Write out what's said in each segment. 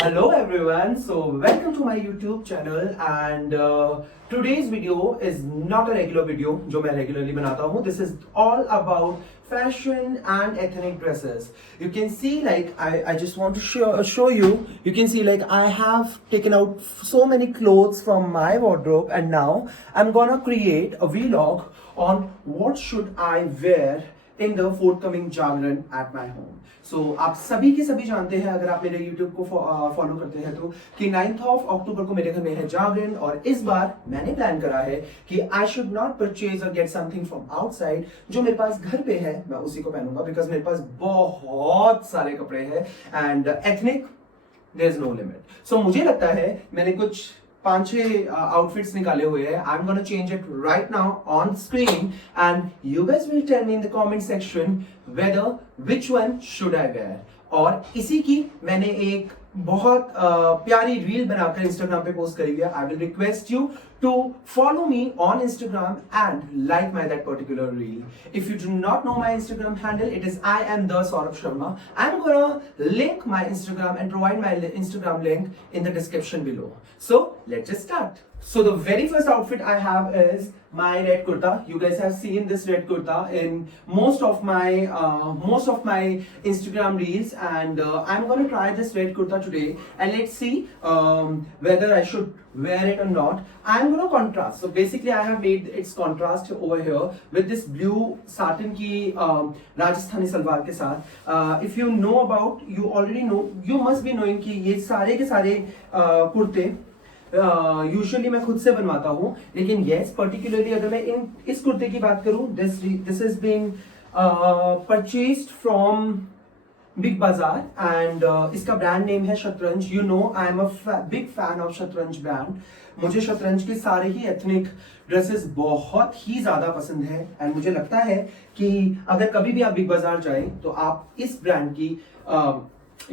Hello everyone, so welcome to my YouTube channel and today's video is not a regular video जो मैं regularly बनाता हूँ. This is all about fashion and ethnic dresses. You can see like I just want to show you. You can see like I have taken out so many clothes from my wardrobe and now I'm gonna create a vlog on what should I wear in the forthcoming Jagran at my home. So आप सभी के सभी जानते हैं, अगर आप मेरे YouTube को फॉलो करते हैं तो, कि 9th of October को मेरे घर में है जागरण और इस बार मैंने प्लान करा है कि I should not purchase or get something from outside. जो मेरे पास घर पे है मैं उसी को पहनूंगा बिकॉज मेरे पास बहुत सारे कपड़े हैं and ethnic there is no limit. So मुझे लगता है मैंने कुछ 5-6 आउटफिट्स निकाले हुए हैं. I am gonna change it right now on screen and you guys will tell me in the comment section whether which one should I wear. और इसी की मैंने एक बहुत प्यारी रील बनाकर इंस्टाग्राम पे पोस्ट करी है. I will request you to follow me on Instagram and like my that particular reel. If you do not know my Instagram handle, it is I am the Saurabh Sharma. I'm gonna link my Instagram and provide my Instagram link in the description below. So let's just start. So the very first outfit I have is my red kurta. You guys have seen this red kurta in most of my Instagram reels and I'm gonna try this red kurta today and let's see whether I should wear it or not. I'm gonna contrast. So basically I have made its contrast over here with this blue satin की राजस्थानी सलवार के साथ. If you know about, you already know, you must be knowing कि ये सारे के सारे कुर्ते usually मैं खुद से बनवाता हूँ, लेकिन यस पर्टिकुलरली अगर मैं इस कुर्ते की बात करूँ, this is been purchased from Big Bazaar and इसका ब्रांड नेम है Shatranj. You know I am a big fan of Shatranj brand. मुझे शतरंज के सारे ही एथनिक ड्रेसेस बहुत ही ज्यादा पसंद है एंड मुझे लगता है कि अगर कभी भी आप बिग बाजार जाए तो आप इस ब्रांड की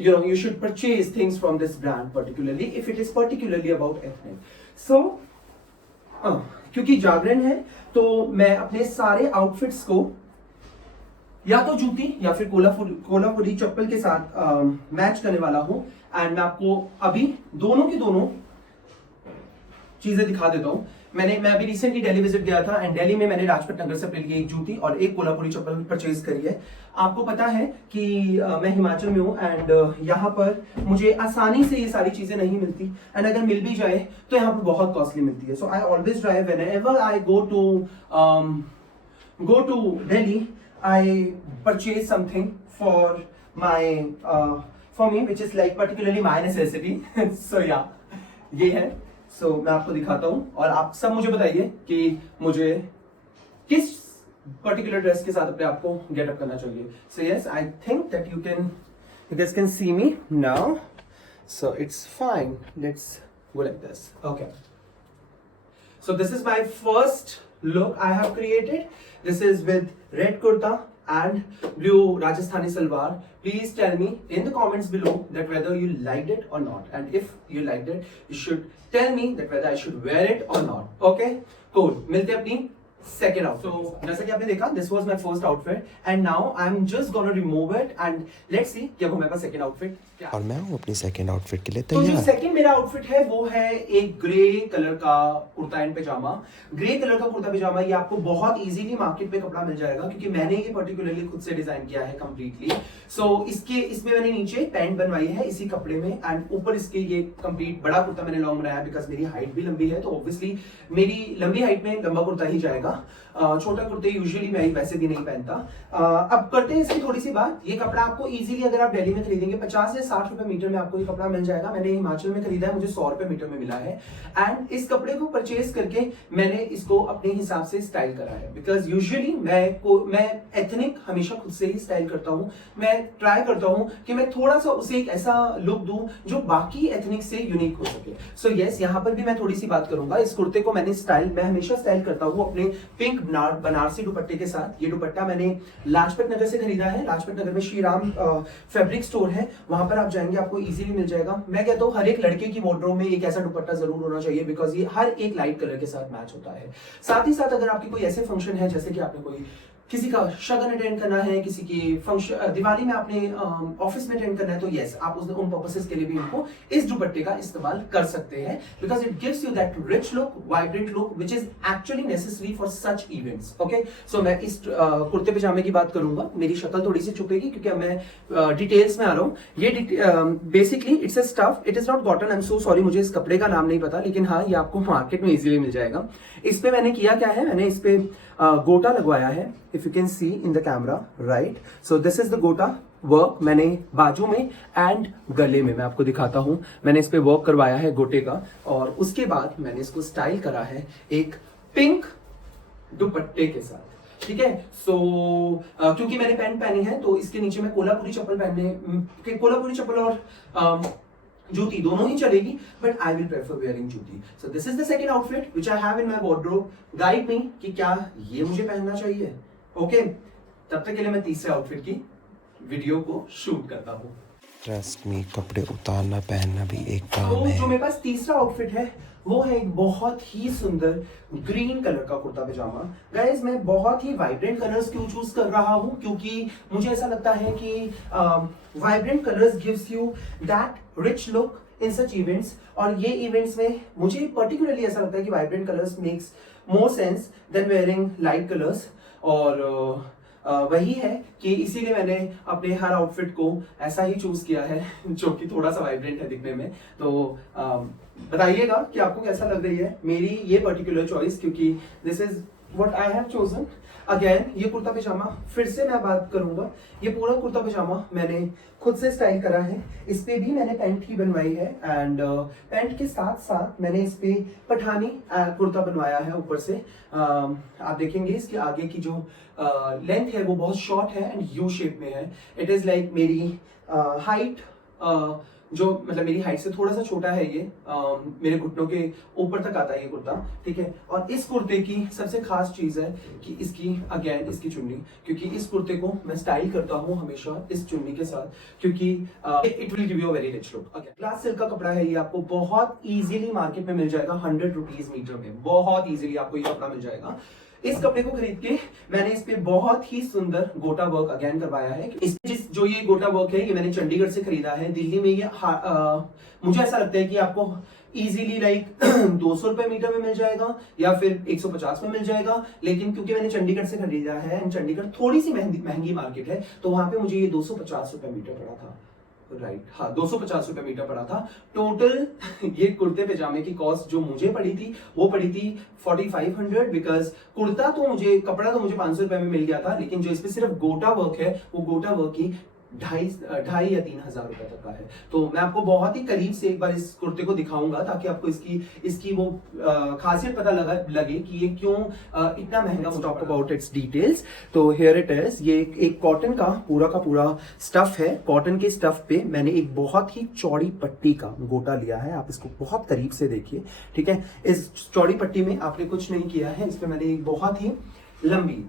you should purchase things from this brand particularly if it is particularly about ethnic. So क्योंकि जागरण है तो मैं अपने सारे आउटफिट्स को या तो जूती या फिर कोल्हापुरी चप्पल के साथ मैच करने वाला हूं एंड मैं आपको अभी दोनों की दोनों चीजें दिखा देता हूं. मैं अभी रिसेंटली दिल्ली विजिट गया था एंड दिल्ली में मैंने लाजपत नगर से अपने लिए एक जूती और एक कोल्हापुरी चप्पल परचेज करी है. आपको पता है कि मैं हिमाचल में हूँ एंड यहाँ पर मुझे आसानी से ये सारी चीजें नहीं मिलती एंड अगर मिल भी जाए तो यहाँ पर बहुत कॉस्टली मिलती है. So I always try whenever I go to Delhi I purchase something for me which is like particularly my necessity. So या ये है. सो मैं आपको दिखाता हूं और आप सब मुझे बताइए कि मुझे किस पर्टिकुलर ड्रेस के साथ अपने आप को गेटअप करना चाहिए. So yes I think that you guys can see me now. So it's fine. Let's go like this. Okay. So this is my first look I have created. This is with red kurta and blue Rajasthani salwar. Please tell me in the comments below that whether you liked it or not, and if you liked it, you should tell me that whether I should wear it or not. Okay, cool. मिलते हैं अपनी second outfit. So जैसा कि आपने देखा, this was my first outfit and now I'm just gonna remove it and let's see कि अब हमारे पास second outfit क्या है. और मैं हूँ अपनी second outfit के लिए तैयार. तो जो second मेरा outfit है वो है एक ग्रे कलर का kurta and pyjama. Grey colour का कुर्ता पैजामा ये आपको बहुत इजीली मार्केट में कपड़ा मिल जाएगा क्योंकि मैंने ये पर्टिकुलरली खुद से डिजाइन किया है कंप्लीटली. सो इसमें मैंने नीचे पैंट बनवाई है इसी कपड़े में एंड ऊपर इसके ये कंप्लीट बड़ा कुर्ता मैंने लॉन्ग बनाया बिकॉज मेरी हाइट भी लंबी है तो ऑब्वियसली मेरी लंबी हाइट में लंबा कुर्ता ही जाएगा. छोटा कुर्ते यूजुअली मैं वैसे भी नहीं पहनता. अब करते हैं इसकी थोड़ी सी बात. ये कपड़ा आपको इजीली अगर आप दिल्ली में खरीदेंगे 50 से 60 रुपए मीटर में आपको ये कपड़ा मिल जाएगा. मैंने हिमाचल में खरीदा है, मुझे 100 रुपए मीटर में मिला है एंड इस कपड़े को परचेज करके मैंने इसको अपने हिसाब से स्टाइल करा है बिकॉज यूजुअली मैं एथनिक हमेशा खुद से ही स्टाइल करता हूँ. मैं ट्राई करता हूँ कि मैं थोड़ा सा उसे एक ऐसा लुक दूं जो बाकी एथनिक से यूनिक हो सके. सो यस यहाँ पर भी मैं थोड़ी सी बात करूंगा. इस कुर्ते को मैं हमेशा स्टाइल करता हूँ अपने पिंक बनारसी दुपट्टे के साथ. ये दुपट्टा मैंने लाजपत नगर से खरीदा है. लाजपत नगर में श्री राम फैब्रिक स्टोर है, वहां पर आप जाएंगे आपको इजीली मिल जाएगा. मैं कहता हूँ हर एक लड़के की वार्डरोब में एक ऐसा दुपट्टा जरूर होना चाहिए बिकॉज ये हर एक लाइट कलर के साथ मैच होता है. साथ ही साथ अगर आपकी कोई ऐसे फंक्शन है जैसे कि आपने कोई किसी का शगन अटेंड करना है, किसी की फंक्शन, दिवाली में आपने ऑफिस में अटेंड करना है, तो यस आप उन पर्पसेस के लिए भी इनको इस दुपट्टे का इस्तेमाल कर सकते हैं, because it gives you that rich look, vibrant look which is actually necessary for such events. Okay, so मैं इस कुर्ते पजामे की बात करूंगा। मेरी शक्ल थोड़ी सी छुपेगी क्योंकि अब मैं डिटेल्स में आ रहा हूँ। ये basically it's a stuff, it is not cotton, I am so sorry, मुझे इस कपड़े का नाम नहीं पता, लेकिन हाँ ये आपको मार्केट में इजीली मिल जाएगा। इस पे मैंने किया क्या है, मैंने इस पे गोटा लगवाया है, if you can see in the camera, right. So this is the गोटा वर्क। मैंने बाजू में एंड गले में, मैं आपको दिखाता हूं, मैंने इस पे वर्क करवाया है गोटे का, और उसके बाद मैंने इसको स्टाइल करा है एक पिंक दुपट्टे के साथ। ठीक है, सो क्योंकि मैंने पैंट पहनी है तो इसके नीचे मैं कोल्हापुरी चप्पल पहनने, कोल्हापुरी चप्पल और जूती दोनों ही चलेगी, but I will prefer wearing jutti. So this is the second outfit which I have in my wardrobe. Guide me कि क्या ये मुझे पहनना चाहिए। ओके, तब तक के लिए मैं तीसरे आउटफिट की वीडियो को शूट करता हूँ। ट्रस्ट मी, कपड़े उतारना पहनना भी एक काम तो है। जो मेरे पास तीसरा आउटफिट है वो है एक बहुत ही सुंदर ग्रीन कलर का कुर्ता पजामा। गाइस, मैं बहुत ही वाइब्रेंट कलर्स क्यों चूज कर रहा हूँ, क्योंकि मुझे ऐसा लगता है कि vibrant colours gives you that rich look in such events, और ये इवेंट्स में मुझे पर्टिकुलरली ऐसा लगता है कि vibrant colours makes more sense than wearing light colours. और वही है कि इसीलिए मैंने अपने हर आउटफिट को ऐसा ही चूज किया है जो कि थोड़ा सा वाइब्रेंट है दिखने में। तो बताइएगा कि आपको कैसा लग रही है मेरी ये पर्टिकुलर चॉइस, क्योंकि this is what I have chosen. Again ये कुर्ता पजामा, फिर से मैं बात करूंगा, ये पूरा कुर्ता पजामा मैंने खुद से स्टाइल करा है। इस पे भी मैंने पैंट ही बनवाई है, एंड पैंट के साथ साथ मैंने इस पे पठानी कुर्ता बनवाया है ऊपर से। आप देखेंगे इसके आगे की जो लेंथ है वो बहुत शॉर्ट है एंड यू शेप में है। इट इज लाइक मेरी हाइट, जो मतलब मेरी हाइट से थोड़ा सा छोटा है ये, मेरे घुटनों के ऊपर तक आता है ये कुर्ता। ठीक है, और इस कुर्ते की सबसे खास चीज है कि इसकी अगेन इसकी चुन्नी, क्योंकि इस कुर्ते को मैं स्टाइल करता हूँ हमेशा इस चुन्नी के साथ, क्योंकि it will give you a very rich look. Glass silk का कपड़ा है ये, आपको बहुत इजीली मार्केट में मिल जाएगा 100 रुपीज मीटर में, बहुत इजीली आपको ये कपड़ा मिल जाएगा। इस कपड़े को खरीद के मैंने इस पे बहुत ही सुंदर गोटा वर्क अगेन करवाया है। इस जो ये गोटा वर्क है ये मैंने चंडीगढ़ से खरीदा है। दिल्ली में ये मुझे ऐसा लगता है कि आपको इजीली लाइक 200 रुपए मीटर में मिल जाएगा या फिर 150 में मिल जाएगा, लेकिन क्योंकि मैंने चंडीगढ़ से खरीदा है एंड चंडीगढ़ थोड़ी सी महंगी मार्केट है, तो वहां पे मुझे ये 250 रुपए मीटर पड़ा था। राइट, हाँ 250 रुपए मीटर पड़ा था टोटल। ये कुर्ते पजामे की कॉस्ट जो मुझे पड़ी थी वो पड़ी थी 4500, बिकॉज कुर्ता तो मुझे, कपड़ा तो मुझे 500 रुपए में मिल गया था, लेकिन जो इसमें सिर्फ गोटा वर्क है वो गोटा वर्क की 2,500 या 3,000 रुपए तक का है। तो मैं आपको बहुत ही करीब से एक बार इस कुर्ते को दिखाऊंगा ताकि आपको इसकी वो खासियत पता लगे कि ये क्यों इतना महंगा। टॉक अबाउट इट्स डिटेल्स, तो हियर इट इज। ये एक कॉटन का पूरा स्टफ है। कॉटन के स्टफ पे मैंने एक बहुत ही चौड़ी पट्टी का गोटा लिया है, आप इसको बहुत करीब से देखिए। ठीक है, इस चौड़ी पट्टी में आपने कुछ नहीं किया है, इस पे मैंने एक बहुत ही लंबी,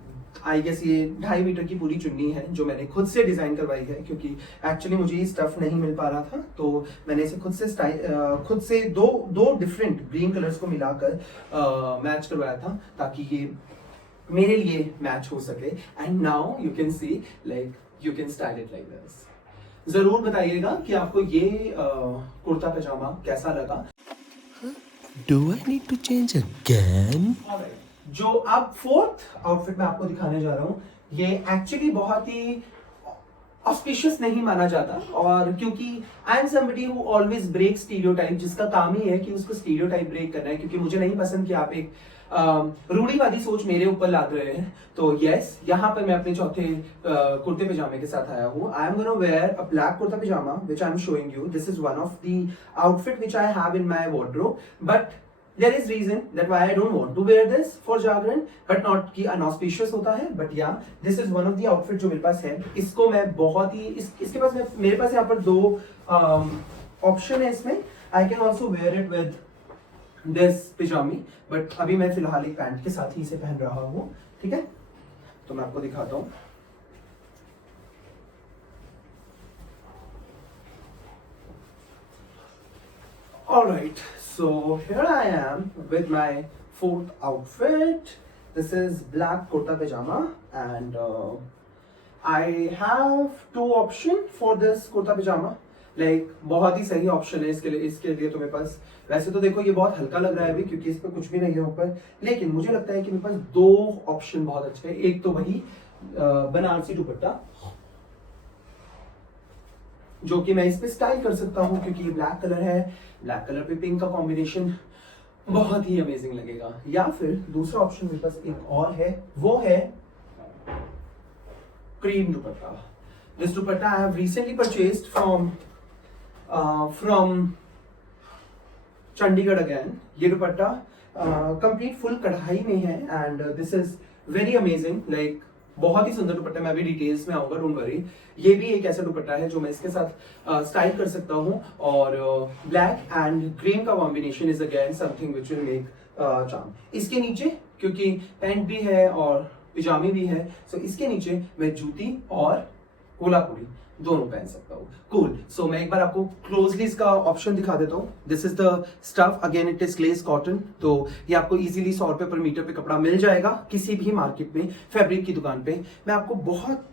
आई गेस ये 2.5 मीटर की पूरी चुन्नी है जो मैंने खुद से डिजाइन करवाई है, क्योंकि एक्चुअली मुझे ये स्टफ नहीं मिल पा रहा था, तो मैंने इसे खुद से दो डिफरेंट ग्रीन कलर्स को मिलाकर मैच करवाया था ताकि ये मेरे लिए मैच हो सके। And now you can see like you can style it like this. जरूर बताइएगा कि आपको ये कुर्ता पजामा कैसा लगा। Do I need to change again? जो अब फोर्थ आउटफिट मैं आपको दिखाने जा रहा हूँ, ये एक्चुअली बहुत ही ऑस्पिशियस नहीं माना जाता, और क्योंकि I am somebody who always break stereotype, जिसका काम ही है कि उसको स्टीरियोटाइप ब्रेक करना है, क्योंकि मुझे नहीं पसंद कि आप एक रूढ़िवादी सोच मेरे ऊपर लाद रहे हैं। तो यस, यहाँ पर मैं अपने चौथे कुर्ते पजामे के साथ आया हूँ। I am gonna wear a black kurta pyjama which I am showing you. This is one of the outfit which I have in my wardrobe, but there is reason that why I don't want to wear this for Jagran, but not कि unauspicious होता है, but yeah, this is one of the outfit जो मेरे पास है। इसको मैं बहुत ही इसके पास मेरे पास यहाँ पर दो ऑप्शन है इसमें। I can also wear it with this pajami, but अभी मैं फिलहाल एक पैंट के साथ ही इसे पहन रहा हूँ। ठीक है, तो मैं आपको दिखाता हूँ। Alright, so here I am with my fourth outfit. This is black kurta pajama and I have two option for this kurta pajama. Like बहुत ही सही ऑप्शन है इसके लिए तो मेरे पास. वैसे तो देखो ये बहुत हल्का लग रहा है अभी क्योंकि इस पे कुछ भी नहीं है ऊपर, लेकिन मुझे लगता है कि मेरे पास दो ऑप्शन बहुत अच्छे हैं. एक तो वही बनारसी दुपट्टा जो कि मैं इस पे स्टाइल कर सकता हूँ क्योंकि ये ब्लैक कलर है. ब्लैक कलर पे पिंक का कॉम्बिनेशन बहुत ही अमेजिंग लगेगा. या फिर दूसरा ऑप्शन मेरे पास एक और है, वो है cream dupatta. This dupatta I have recently purchased from Chandigarh again. ये दुपट्टा कंप्लीट फुल कढ़ाई में है and this is very amazing. Like बहुत ही सुंदर दुपट्टा. मैं अभी डिटेल्स में आऊंगा, डोंट वरी. ये भी एक ऐसा दुपट्टा है जो मैं इसके साथ स्टाइल कर सकता हूँ. और ब्लैक एंड ग्रीन का combination is again something which will make charm. इसके नीचे क्योंकि पैंट भी है और पिजामी भी है, सो इसके नीचे मैं जूती और कोलापुरी दोनों पहन सकता हूँ. कूल. सो मैं एक बार आपको क्लोजली इसका ऑप्शन दिखा देता हूँ. This is the stuff. Again it is glaze cotton. तो ये आपको इजीली 100 रुपए पर मीटर पे कपड़ा मिल जाएगा किसी भी मार्केट में, फैब्रिक की दुकान पे. मैं आपको बहुत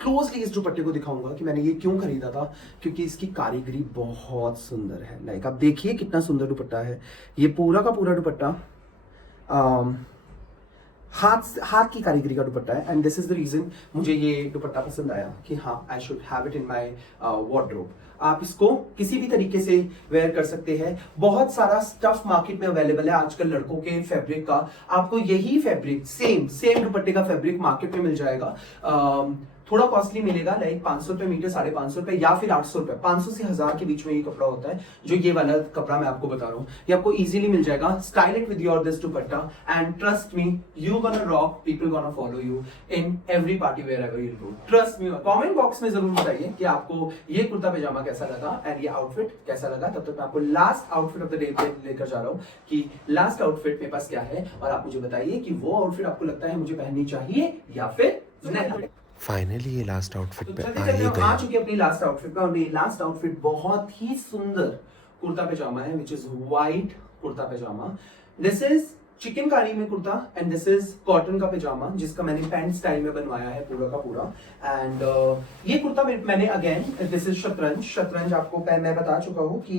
क्लोजली इस दुपट्टे को दिखाऊंगा कि मैंने ये क्यों खरीदा था, क्योंकि इसकी कारीगरी बहुत सुंदर है. लाइक आप देखिए कितना सुंदर दुपट्टा है. ये पूरा का पूरा दुपट्टा हाथ की कारीगरी का दुपट्टा है and this is the reason मुझे ये दुपट्टा पसंद आया कि हाँ I should have it in my wardrobe. आप इसको किसी भी तरीके से वेयर कर सकते हैं. बहुत सारा स्टफ मार्केट में अवेलेबल है आजकल लड़कों के फैब्रिक का. आपको यही फैब्रिक सेम दुपट्टे का फैब्रिक मार्केट में मिल जाएगा. थोड़ा कॉस्टली मिलेगा, लाइक 500 रुपए मीटर, 550 रुपए या फिर 800 रुपए. 500 से 1000 के बीच में ये कपड़ा होता है जो ये वाला कपड़ा मैं आपको बता रहा हूँ. ये आपको इजीली मिल जाएगा. Style it with your this dupatta and trust me you gonna rock. People gonna follow you in every party wear ever you go. Trust me. Comment box में जरूर बताइए कि आपको ये कुर्ता पैजामा कैसा लगा एंड ये आउटफिट कैसा लगा. तब तक मैं आपको last outfit of the day लेकर जा रहा हूँ कि लास्ट आउटफिट मेरे पास क्या है और आप मुझे बताइए कि वो आउटफिट आपको लगता है मुझे पहननी चाहिए या फिर नहीं. फाइनली ये लास्ट आउटफिट पे चलते आ चलते ही हम आ गए. चुके अपनी लास्ट आउटफिट पे और ये लास्ट आउटफिट बहुत ही सुंदर कुर्ता पैजामा है which is white kurta pajama. This is chikankari में kurta and this is cotton का पैजामा जिसका मैंने पैंट स्टाइल में बनवाया है पूरा का पूरा. एंड ये कुर्ता मैंने अगेन दिस इज शतरंज आपको मैं बता चुका हूँ कि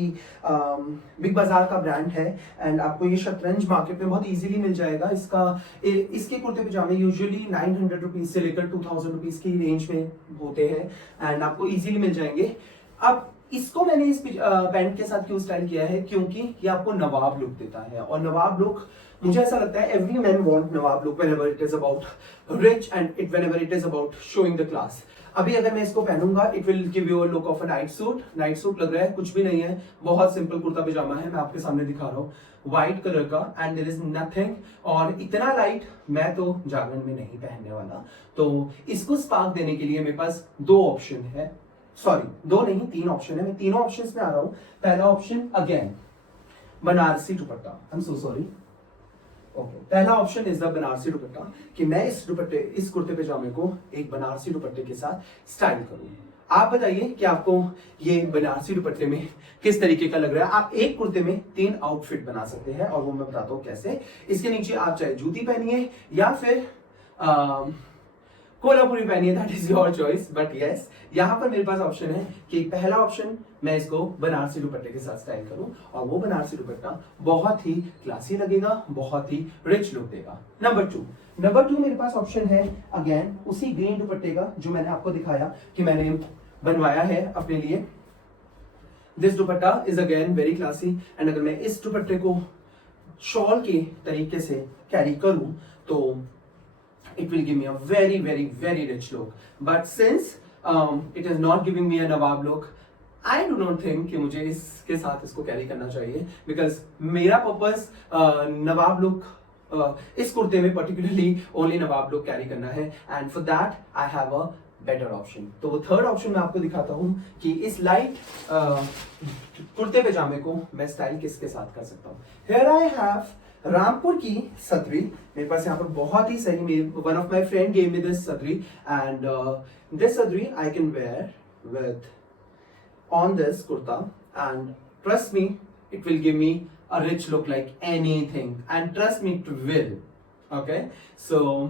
बिग बाजार का ब्रांड है एंड आपको ये शतरंज मार्केट में बहुत इजीली मिल जाएगा. इसके कुर्ते पैजामे यूजुअली 900 रुपीज से लेकर 2000 रुपीज की रेंज में होते हैं एंड आपको इजीली मिल जाएंगे. अब इसको मैंने इस पैंट के साथ क्यों स्टाइल किया है, क्योंकि ये आपको नवाब लुक देता है और नवाब लुक मुझे ऐसा लगता है every man want nawab look whenever it is about rich and whenever it is about showing the class. अभी अगर मैं इसको पहनूंगा it will give you a look of a night suit लग रहा है. कुछ भी नहीं है, बहुत सिंपल कुर्ता पैजामा है. मैं आपके सामने दिखा रहा हूँ व्हाइट कलर का एंड देयर इज नथिंग. और इतना लाइट मैं तो जागरण में नहीं पहनने वाला. तो इसको स्पार्क देने के लिए मेरे पास दो ऑप्शन है. सॉरी, दो नहीं, 3 ऑप्शन है. मैं तीनों ऑप्शंस में आ रहा हूं. पहला option again Banarasi dupatta. I am so sorry. Okay, पहला option is the Banarasi dupatta कि मैं इस कुर्ते पैजामे को एक बनारसी दुपट्टे के साथ स्टाइल करूं. आप बताइए कि आपको ये बनारसी दुपट्टे में किस तरीके का लग रहा है. आप एक कुर्ते में 3 आउटफिट बना सकते हैं और वो मैं बताता हूं कैसे. इसके नीचे आप चाहे जूती पहनिए या फिर कोल्हापुरी पहनिए, that is your choice. But yes, यहाँ पर मेरे पास ऑप्शन है कि पहला ऑप्शन मैं इसको बनारसी दुपट्टे के साथ स्टाइल करूं और वो बनारसी दुपट्टा बहुत ही क्लासी लगेगा, बहुत ही रिच लुक देगा. नंबर टू मेरे पास ऑप्शन है अगेन उसी ग्रीन दुपट्टे का जो मैंने आपको दिखाया कि मैंने बनवाया है अपने लिए. This dupatta is again very classy and अगर मैं इस दुपट्टे को शॉल के तरीके से कैरी करूं तो it will give me a very very very rich look. But since it is not giving me a nawab look, I do not think कि मुझे इसके साथ इसको कैरी करना चाहिए because मेरा पर्पस नवाब लुक इस कुर्ते में पर्टिकुलरली ओनली नवाब लुक कैरी करना है and for that I have a better option. तो वो थर्ड ऑप्शन मैं आपको दिखाता हूँ कि इस लाइट कुर्ते पैजामे को मैं स्टाइल किसके साथ कर सकता हूँ. Here I have रामपुर की सदरी. मेरे पास यहाँ पर बहुत ही सही, one of my friend gave me this sadri and this sadri I can wear with on this kurta and trust me it will give me a rich look like anything and trust me it will. Okay, so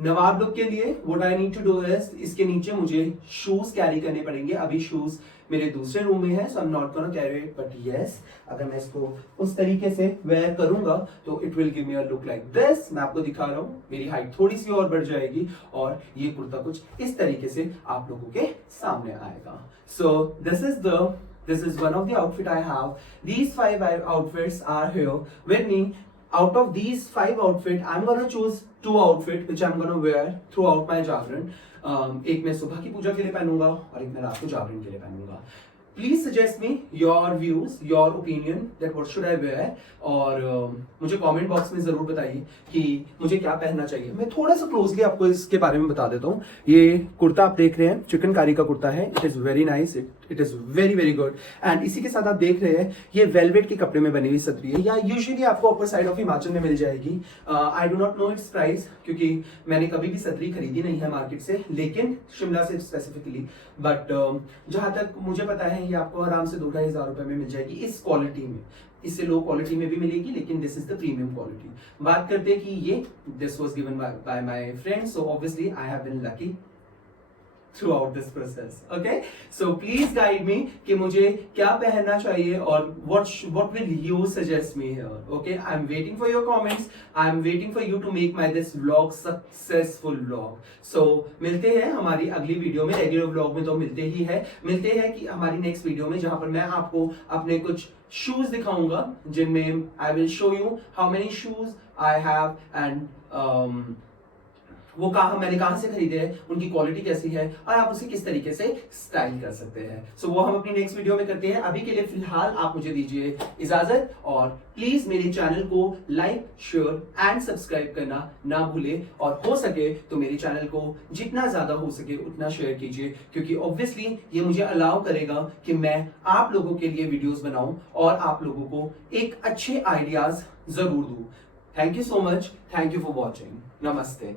nawab look के लिए what I need to do is इसके नीचे मुझे shoes carry करने पड़ेंगे। अभी shoes मेरे दूसरे रूम में है, so I am not gonna carry it, but yes अगर मैं इसको उस तरीके से वेयर करूंगा तो it will give me a look like this. मैं आपको दिखा रहा हूँ, मेरी हाइट थोड़ी सी और बढ़ जाएगी और ये कुर्ता कुछ इस तरीके से आप लोगों के सामने आएगा। सो this is one of the outfit I have. These 5 outfits are here with me. Out of these 5 outfit, I'm gonna choose 2 outfit which I'm gonna wear throughout my जागरण। एक मैं सुबह की पूजा के लिए पहनूंगा और एक मैं रात को जागरण के लिए पहनूंगा। Please suggest me your views, your opinion that what should I wear, और मुझे कमेंट बॉक्स में जरूर बताइए कि मुझे क्या पहनना चाहिए। मैं थोड़ा सा क्लोजली आपको इसके बारे में बता देता हूँ। ये कुर्ता आप देख रहे हैं चिकनकारी का कुर्ता है। It is very nice, it is very very good. And इसी के साथ आप देख रहे हैं ये वेलवेट के कपड़े में बनी हुई सतरी है, या यूजुअली आपको अपर साइड ऑफ हिमाचल में मिल जाएगी। I do not know it's price क्योंकि मैंने कभी भी सतरी खरीदी नहीं है मार्केट से, लेकिन शिमला से स्पेसिफिकली। बट जहां तक मुझे पता है ये आपको आराम से 2-2.5 हज़ार रुपए में मिल जाएगी इस क्वालिटी में। इससे लो क्वालिटी में भी मिलेगी, लेकिन this is the premium quality. बात करते हैं कि ये this was given by my friend, so obviously I have been lucky throughout this process. Okay, so please guide me कि मुझे क्या पहनना चाहिए और what will you suggest me here. Okay, I'm waiting for your comments. I'm waiting for you to make my this vlog successful vlog. So मिलते हैं हमारी अगली वीडियो में। रेगुलर vlog में तो मिलते ही है, मिलते हैं कि हमारी नेक्स्ट वीडियो में जहां पर मैं आपको अपने कुछ शूज दिखाऊंगा जिनमें I will show you how many shoes I have and वो मैंने कहां से खरीदे हैं, उनकी क्वालिटी कैसी है और आप उसे किस तरीके से स्टाइल कर सकते हैं। सो वो हम अपनी नेक्स्ट वीडियो में करते हैं। अभी के लिए फिलहाल आप मुझे दीजिए इजाजत, और प्लीज मेरे चैनल को लाइक, शेयर एंड सब्सक्राइब करना ना भूले, और हो सके तो मेरे चैनल को जितना ज्यादा हो सके उतना शेयर कीजिए, क्योंकि ऑब्वियसली ये मुझे अलाउ करेगा कि मैं आप लोगों के लिए वीडियोस बनाऊं और आप लोगों को एक अच्छे आइडियाज जरूर दूं। Thank you so much, thank you for watching, नमस्ते।